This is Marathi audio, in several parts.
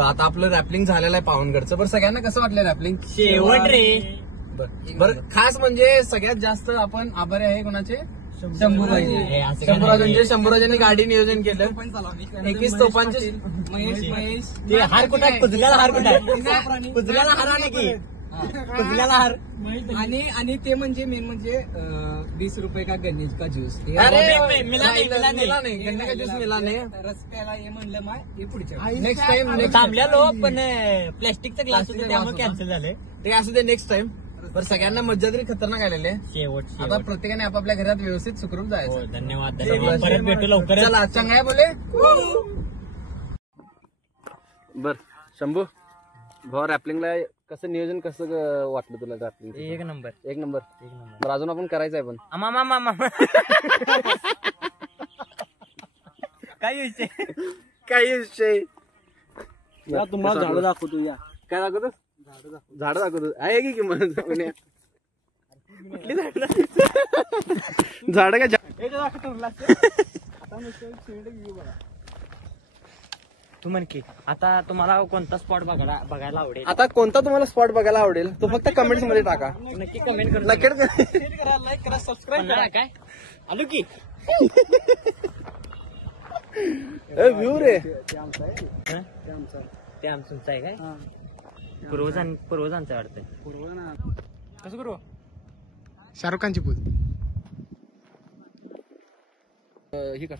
आता आपलं रॅपलिंग झालेलं आहे पावनगडचं. बरं सगळ्यांना कसं वाटलं रॅपलिंग? शेवट रे. बरं खास म्हणजे सगळ्यात जास्त आपण आभारी आहे कोणाचे? शंभूराजांचे. शंभूराजांनी गाडी नियोजन केलं. 21 तोफांचे. महेश हार कुठं आहे? कुजल्याला हार कुठं आहे? कुजल्याला हार आला की कुजल्याला हार. आणि ते म्हणजे मेन म्हणजे 20 रुपये का गन्ने का ज्यूस. अरे मिला नाही गन्ने का ज्यूस मिला नाही. रस्त्याला हे म्हणलं मग हे पुढच्या नेक्स्ट टाइम थांबल्यालो पण प्लॅस्टिकचा ग्लास होता त्यामुळे कॅन्सल झाले. ते असू दे नेक्स्ट टाइम. बरं सगळ्यांना मज्जा तरी खतरनाक आलेले. शेवट आता प्रत्येकाने आपापल्या घरात व्यवस्थित सुखरूप जायचं. धन्यवाद. परत भेटू लवकर. चला चांगला बोले. बर शंभू भाऊ रॅपलिंगला कसं नियोजन कसं वाटलं तुला? रॅपलिंग एक नंबर. बरं अजून आपण करायचंय पण काय विषय तुम्हाला झाडं दाखवतो. या काय दाखवतो? झाडं दाखवतो आहे की किंमत कुठली झाड काय तू म्हण की आता तुम्हाला कोणता स्पॉट बघायला आवडेल? आता कोणता तुम्हाला स्पॉट बघायला आवडेल तो फक्त कमेंट्स मध्ये टाका. नक्की कमेंट करा. नक्की लाईक करा सबस्क्राईब करा. काय आलो की व्ह्यू रे ते आमचं आहे काय? पूर्वजांचं वाटतं. कसं करू? शाहरुख खानची पूज ही कर.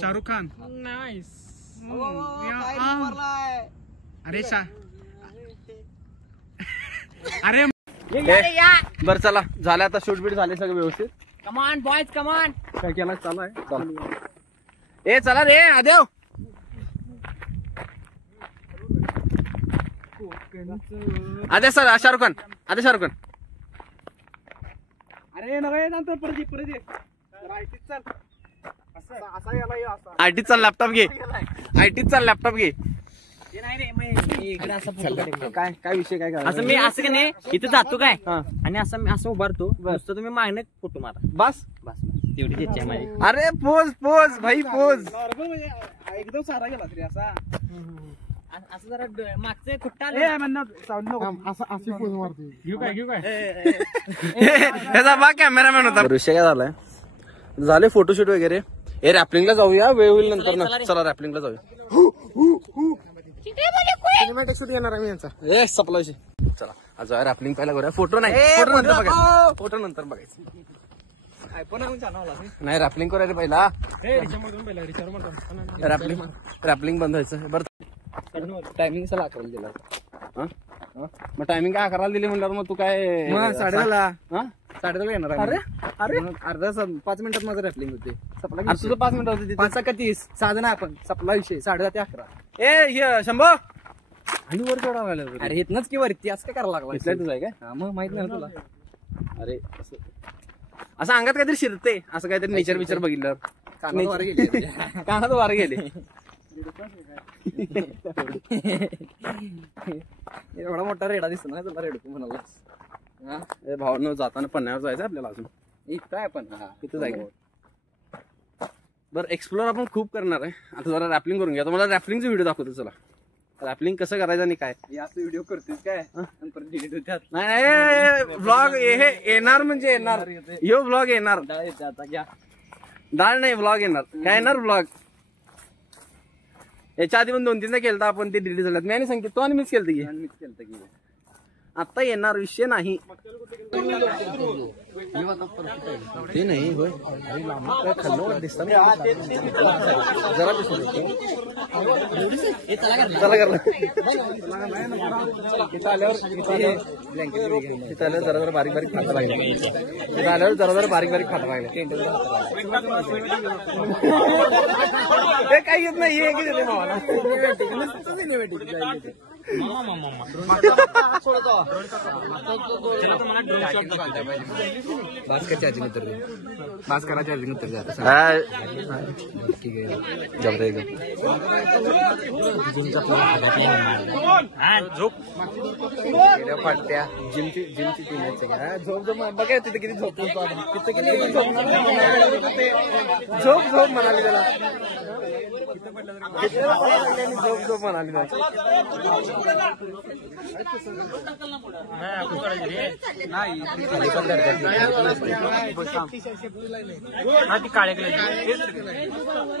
शाहरुख खान. नाईस. अरे अरे बर चला झालं आता शूट बीट झाले सगळं व्यवस्थित. कमान बॉयज कमान. काय केला? चालू आहे. ए चला रे आदेव. आदे सर शाहरुख खान. शाहरुख खान. अरे नव्हे नंतर परत आयटीचा लॅपटॉप घे. लॅपटॉप घे. इकडे असं काय विषय काय असं मी असं की नाही इथं जातो काय आणि असं उभारतो नुसतं तुम्ही मागणं फोटो मारा. बस तेवढी इच्छा आहे माझी. अरे पोज भाई पोज. एकदम सारा गेला तरी असा असं जरा मागचं खुट्टा त्याचा बा कॅमेरामॅन होता. विषय काय झालाय? झाले फोटोशूट वगैरे. रॅपलिंगला जाऊया वेळ होईल नंतर ना. चला रॅपलिंगला जाऊया. सिनेमॅटिक शूट घेणार आम्ही यांचा. सपला विषय. चला आज रॅपलिंग पहिला करूया. फोटो नाही फोटो नंतर बघायचं. नाही रॅपलिंग करायचं पहिला. रॅपलिंग बंद व्हायचं. बरं टायमिंग चला 11 दिला. मग टायमिंग काय 11 दिली म्हणल्यावर मग तू काय 10:30 येणार. अरे अर्धा 5 मिनिटात माझं रॅपलिंग होते. तुझं 5 मिनिटं होते. 5 का 30 साधन आहे आपण. सपला विषय 10:30 ते 11. शंभो आणि वर चढा. अरे इथनच की वरती असं काय करायला लागला? इथलं तुझं आहे काय? मग माहित नाही तुला. अरे असं अंगात काहीतरी शिरते. असं काहीतरी नेचर विचार बघितलं. कानात वार गेले. एवढा मोठा रेडा दिसतो ना तुला रेडको म्हणाला. भावना जाताना पन्हाळ्यावर जायचं आपल्याला. अजून इथं आहे पण इथं जायचं. बरं एक्सप्लोर आपण खूप करणार आहे. आता जरा रॅपलिंग करून घ्या. तुम्हाला रॅपलिंगचा व्हिडिओ दाखवतो. चला रॅपलिंग कसं करायचं आणि काय असं व्हिडिओ करतोय काय डिलीट होत्यात. नाही ब्लॉग हे येणार म्हणजे येणार. यो ब्लॉग येणार. डाळ नाही ब्लॉग येणार. काय येणार ब्लॉग. याच्या आधी पण 2-3दा केलता आपण. ते डिलीट झाल्यात. मी आणि सांगितलं तो आणि मिस केलं की आता येणार विषय नाही. ते नाही होय खाल्लं दिसत जरा दिसून चला करला. इथं आल्यावर जरा बारीक फाटा लागले. इथं आल्यावर जरा बारीक फाटा लागले. ते काही येत नाही. हे गेले मावाला भास्कर चार्जिंग उतर भास्करा चार्जिंग उतर जाता ठीक आहे जब रहेगा झोप फाटत्या जिमची टीम आहे झोप बघा तिथे किती झोप तिथे किती झोप म्हणाली त्याला झोप म्हणाली ती काळ्या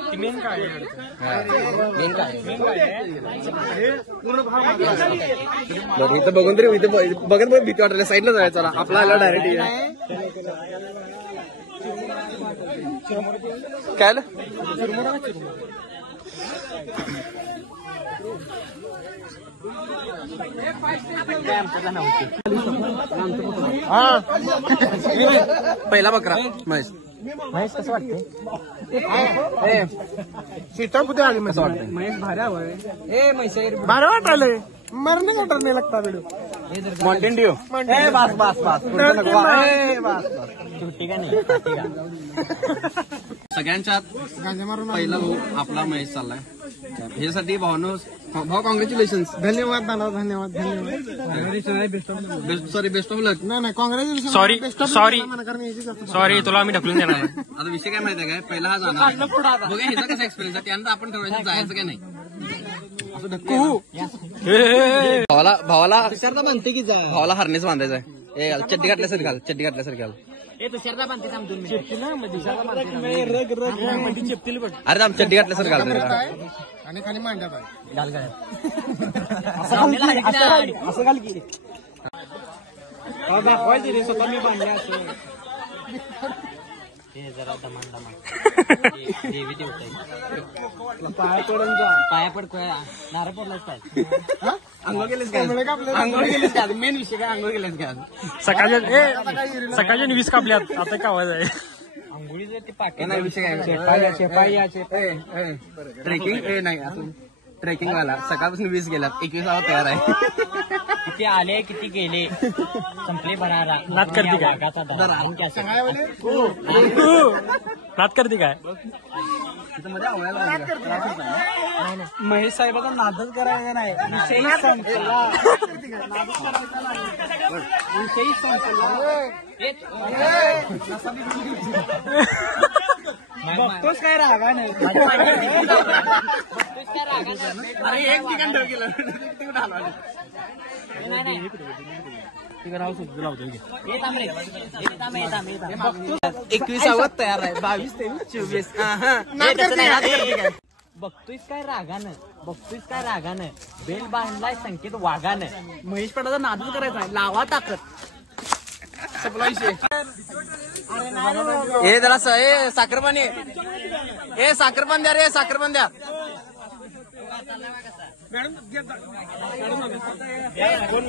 ती मेन काळी इथं बघून तरी इथे बघत भीती वाटल्या साईडला जायचं आपला आला डायरेक्ट काय पहिला बकरा महेश कसं वाटते सीटा कुठे आली महेश वाटतं महेश भारी हवंय भारी वाटायलंय मरणे वाटत नाही लागता व्हिडिओ माउंटेन ड्यू बस सुट्टी का नाही सगळ्यांच्यात पहिला भाऊ आपला महेश चाललाय ह्यासाठी भाऊ कॉंग्रॅच्युलेशन धन्यवाद दादा धन्यवाद सॉरी बेस्ट ऑफ लक नाही कॉंग्रॅच्युलेशन सॉरी तुला आम्ही ढकलून देणार आता विषय काय माहिती आहे काय पहिला हा जाणार बघा ह्याचा कसा एक्सपिरियन्स आहे त्यानंतर आपण ठरवायचं जायचं काय नाही भावाला बनते की जा भावाला हार्नेस बांधायचा आहे चड्डी घातल्यासारखी घाल चड्डी घातल्यासारखी घाल अरे आम चड्डी घातल्यासारखी घाल आणि खाली मांडा असं घाल की दाखवायचे रे स्वतः मी बांधले असं जरा दमान देवी देवता पाया पडतोय नारळ पडलाच काय आंघोळ केलीस काय मेन विषय काय आंघोळ केलीस काय सकाळच्या 20 कापल्यात आता काय व्हायचं आहे आंघोळीचे ते पाके नाही विषय काय ट्रेकिंग नाही ट्रेकिंग वाला सकाळपासून 20 गेल्यात 21 तयार आहे किती आले किती गेले संपले बनारा नात करते काय नात करते काय महेश साहेबाचा नादच करायचा नाही विषयी बघतोच काय रागा नाही एक ठिकाण ठेव केलं 21 तयार आहे 22 23 24 बघतोयस काय रागानं बेल बांधलाय संकेत वाघानं महेश पडाचा नादच करायचा आहे लावा ताकद हे जरा साखरपाणी हे साखरपान द्या रे साखरपान द्या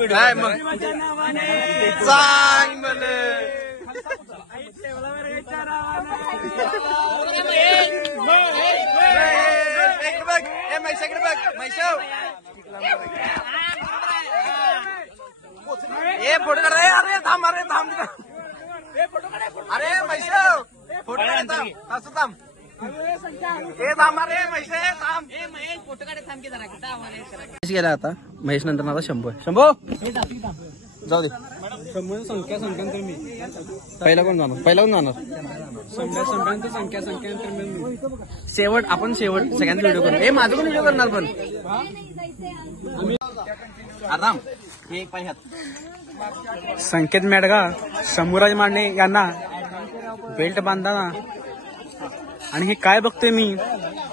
काय मग सांग हे फोटो काढ अरे थांब अरे मैशव फोटो काढ असं थांब हे थांब अरे मैशे थांब फोटो काढे थांब की जरा महेश गेला आता महेश नंतर आता शंभू जाऊ दे संख्या मी पहिला कोण जाणार संख्यांची संख्या शेवट सगळ्यांचा व्हिडिओ करू हे माझं पण व्हिडिओ करणार पण आराम हे एक पाय हात संकेत मेडगा शंभूराज मांडे यांना बेल्ट बांधताना आणि हे काय बघतोय मी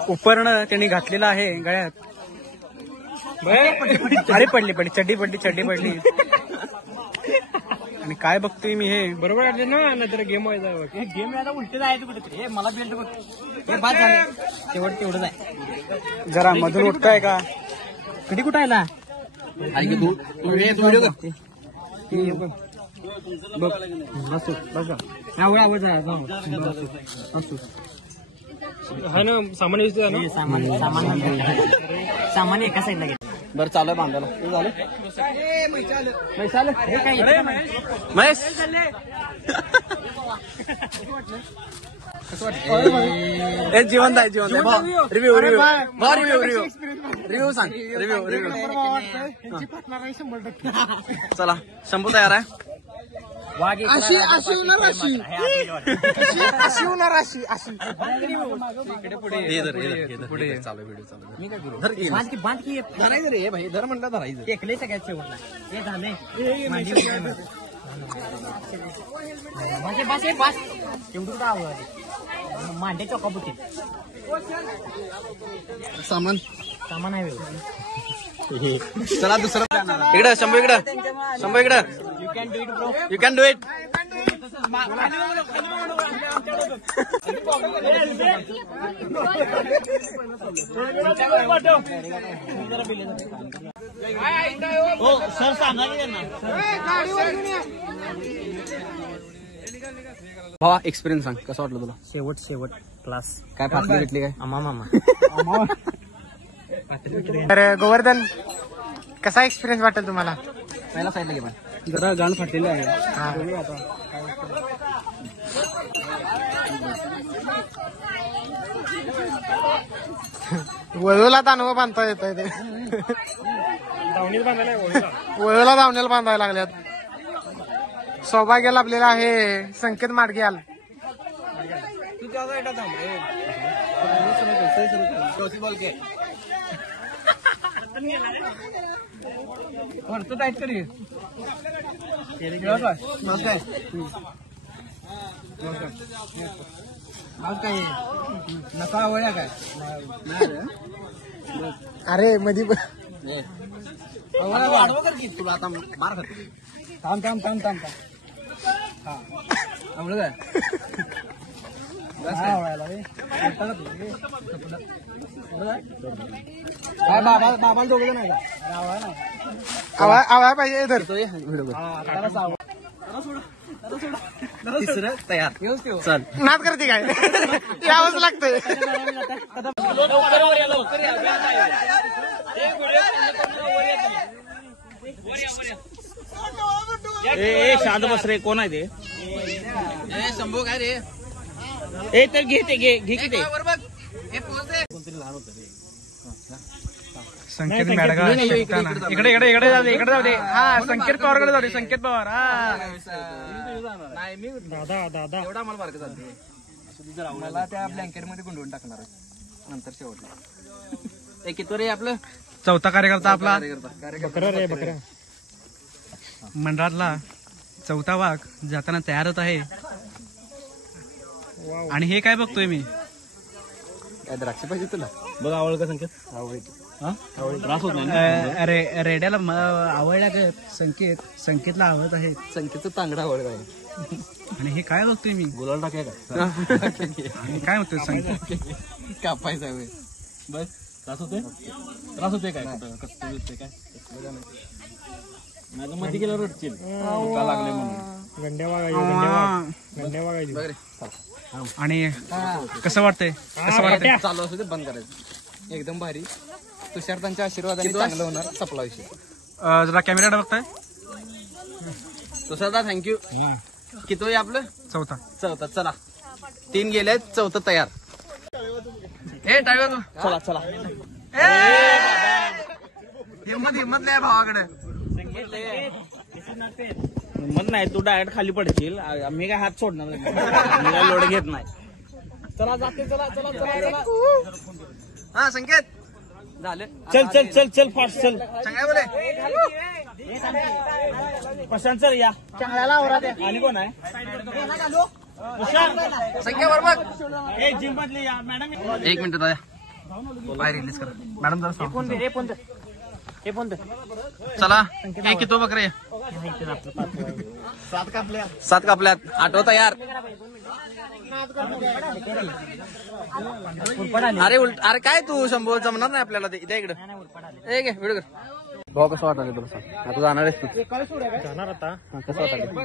उपरणं त्यांनी घातलेलं आहे गळ्यात अरे पडली चड्डी पडली आणि काय बघतोय मी हे बरोबर आले ना नाहीतर गेम व्हायचा गेम यायला उलटे जायचं कुठे मला बेल्ट बघ हे बाद झालं तेवढंच आहे जरा मधून उठताय का कधी कुठं आला व्हिडिओ करते बघ आवड हा ना सामान सामान एका साईडला घे बरं चालू आहे बांधायला महेश जिवंत आहे रिव्ह्यू सांग रिव्ह्यू चला शंभू तयार आहे धर म्हणलं धरायचं टेकले सगळ्यात शेवटला हे झाले मांडे चौकापुटी सामान आहे चला दुसरं इकडं शंभू इकडं you can do it sir सांगा भावा एक्सपिरियन्स सांग कसं वाटलं तुला शेवट क्लास काय फाटली भेटली काय मामा तर गोवर्धन कसा एक्सपिरियन्स वाटेल तुम्हाला पहिला साईडला घे जरा गाण फाटलेलं आहे वळूला दानव बांधता येत आहे वळूला दावणीला बांधायला लागल्यात सौभाग्य लाभलेला आहे संकेत माडग्याल टाईट करी नका आवडला काय अरे मधी तुला आता मार खातो थांब आवडलं काय बाबा दोघं नाही आवाज पाहिजे इधर तिसरं तयार चल नाद करते काय यावंच लागतंय शांत बस रे कोण आहे ते शंभू काय रे ए तर घे की ते संकेत मेडगा इकडे जाऊ दे हा संकेत पवारकडे जाऊ दे संकेत पवार हा नाही मी दादा एवढा मला बारकं चालते मला त्या ब्लँकेट मध्ये गुंडवून टाकणार नंतर शेवटला एक किती रे आपलं चौथा कार्यकर्ता आपला कार्यकर्ता मंडळातला चौथा वाघ जाताना तयार होत आहे आणि हे काय बघतोय मी काय द्राक्ष पाहिजे तुला बघ आवड का संकेत त्रास होत नाही अरे रेड्याला आवडला का संकेतला आवडत आहे संकेतचं तांगडा आवड काय आणि हे काय बघतोय मी बोलायला टाकाय का आणि काय बघतोय संकेत कापायचा बस त्रास होते काय कसं दिसते काय माझं मध्ये गेलं रडशील लागले म्हणून गंड्या वागायची आणि कसं वाटतंय चालू असू दे बंद करायचं एकदम भारी तुषारतांच्या आशीर्वादाने चांगलं होणार सपला विषय जरा कॅमेरा बघताय तुषारदा थँक्यू किती आहे आपलं चौथा चला 3 गेले चौथं तयार ए टाळ्या चला हिम्मत नाही भावाकडे मग नाही तू डायरेक्ट खाली पडशील मी काय हात सोडणार नाही लोड घेत नाही चला हा संकेत झाले चल फास्ट चल सांगाय बोले प्रशांत सर या चांगल्याला आणि कोण आहे संख्या बरोबर जिम मधले या मॅडम 1 मिनिट दादा बाय रिलीज करा मॅडम जरा चला एक किती बकरे 7 कापल्यात 8 तयार अरे काय तू शंभू जमणार नाही आपल्याला ते इकडे व्हिडिओ कर भाऊ कसं वाटलं तुला सांग आता जाणार आहेस तू जाणार आता कसं वाटलं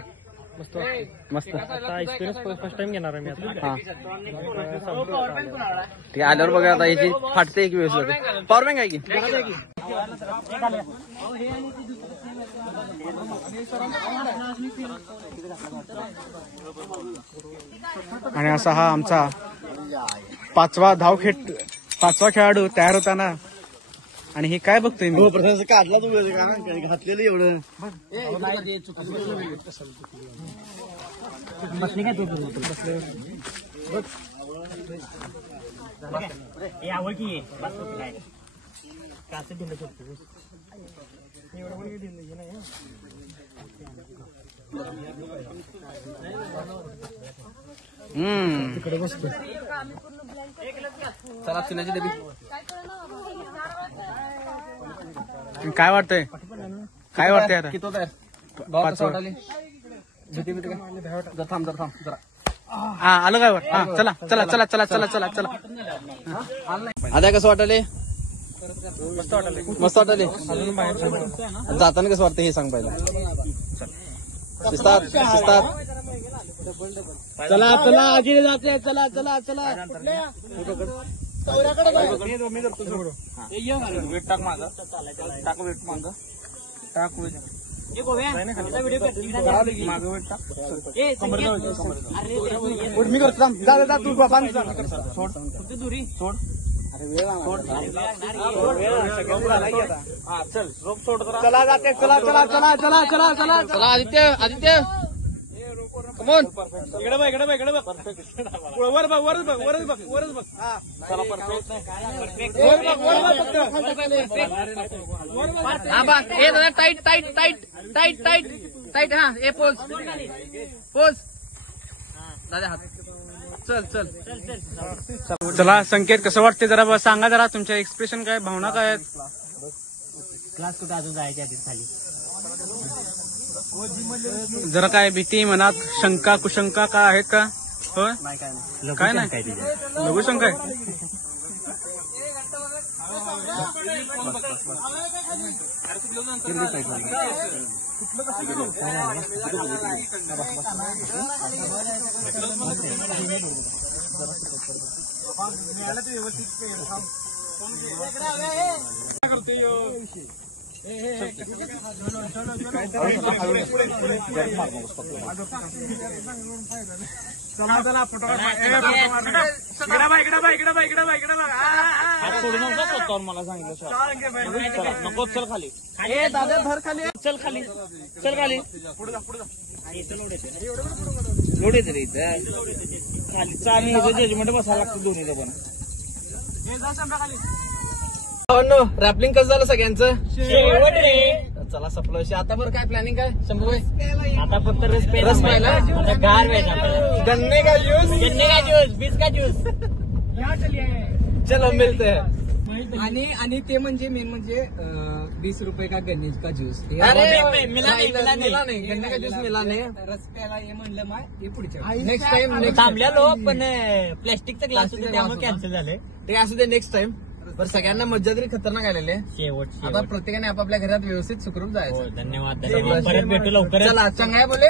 मस्त आता एक्सपिरियन्स फर्स्ट टाइम घेणार आहे मी आता हा ते आल्यावर बघा आता याची फाटते एक वेळेस पॉवर बँक आहे की आणि असा हा आमचा पाचवा खेळाडू तयार होताना. आणि हे काय बघतोय मी? काढला तू घातलेलं एवढं बसले काय आवड की तिकडे बसतो. चला चिनाची डबी. काय वाटतंय आता? किती तयार भाव कसं वाटाले? भीती काय? जरा थांब जरा. हा आलं काय वर? हा चला चला चला चला चला चला चला. आता कसं वाटाले? मस्त वाटाले. जाताना कसं वाटतं हे सांग पहिला. शिस्तात चला चला आजी जाते. चला चला चला वेट टाक माझं. टाक वेट माझं. टाक वेट. मागं वेट टाक. मी करतो तू सोड. चल रोप सोड. चला जाते. चला चला चला चला चला चला चला आदित्य कमोन. इकडे बघ वर बघ चला परफेक्ट हा बा ए दादा टाईट हा ए पोज दादा हात. चल चला संकेत कसं वाटते जरा सांगा. जरा तुमच्या एक्सप्रेशन काय, भावना काय आहेत? क्लास कुठे अजून जायच्या आधी खाली जरा काय भीती मनात, शंका कुशंका काय आहेत का? होय काय नाही लघुशंका आहे. मला सांगितलं नको. चल खाली. दादा धर खाली. चल खाली. लोड येते रे इथं खाली. चालू जजमेंट बसायला लागतं दोन्हीला पण. रॅपलिंग कसं झालं सगळ्यांचं? चला सपलं. आता बरं काय प्लॅनिंग काय शंभू भाई? आता फक्त रस प्यायला. आता गार व्हायचा. गन्ने का ज्यूस बीज का ज्यूस. चलो मिलते हैं. आणि ते म्हणजे मेन म्हणजे 20 रुपये का गन्ने का ज्यूस. अरे मिला नाही गन्ने का ज्यूस मिला नाही. रस प्यायला हे म्हणलं मग हे पुढच्या नेक्स्ट टाइम थांबलेलो पण प्लॅस्टिकचा ग्लास होता त्यामुळे कॅन्सल झाले. ते असू दे नेक्स्ट टाइम. बरं सगळ्यांना मज्जा तरी खतरनाक आलेली आहे. शेवट आता प्रत्येकाने आपापल्या घरात व्यवस्थित सुखरूप जायचं. धन्यवाद. परत भेटू लवकर. चला चंगाय बोले.